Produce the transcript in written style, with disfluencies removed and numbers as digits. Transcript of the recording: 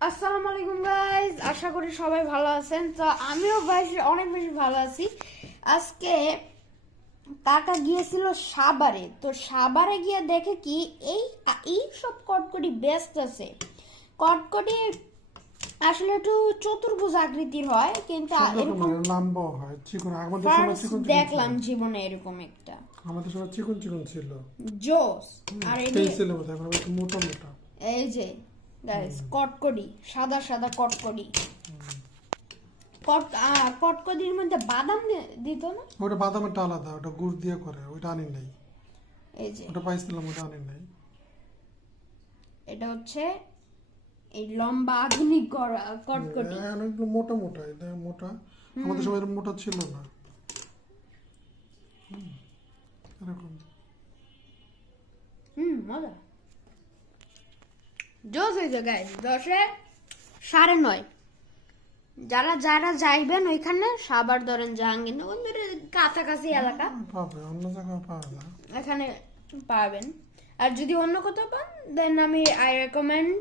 আসসালামু আলাইকুম গাইস, আশা করি সবাই ভালো আছেন। তো আমিও অনেক বেশি ভালো আছি। আজকে কাকা গিয়েছিল সাভারে। তো সাভারে গিয়ে দেখে কি এই এই সব কটকটি ব্যস্ত আছে। কটকটি আসলে একটু চতুর্ভুজ আকৃতির হয়, কিন্তু এরকম লম্বা হয়, চিকন। আমাদের সময় চিকন চিকন দেখলাম জীবনে এরকম একটা ছিল। আমাদের সময় চিকন চিকন ছিল। জোস। আর এই ছিল বোধ হয়, এখন একটু মোটা মোটা। এই যে গাইস, কটকটি সাদা সাদা কটকটি। কটকটির মধ্যে বাদাম দিত না? ওটা বাদামেরটা আলাদা, ওটা গুড় দিয়ে করে, ওইটা আনি নাই। এই যে ওটা পাইছিলাম, ওটা আনি নাই। এটা হচ্ছে এই লম্বা আধুনিক কটকটি। অনেকগুলো মোটা মোটা, এটা মোটা। আমাদের সময় এরকম মোটা ছিল না। এরকম মজা জোস হয়েছে গাইস। 10-9.5। যারা যারা যাইবেন ওইখানে, সাভার ধরেন জাহাঙ্গীরনগর কাছাকাছি এলাকা, পাবে, অন্য জায়গায় পাবে না। এখানে পাবেন। আর যদি অন্য কোথাও পান, দেন আই রেকমেন্ড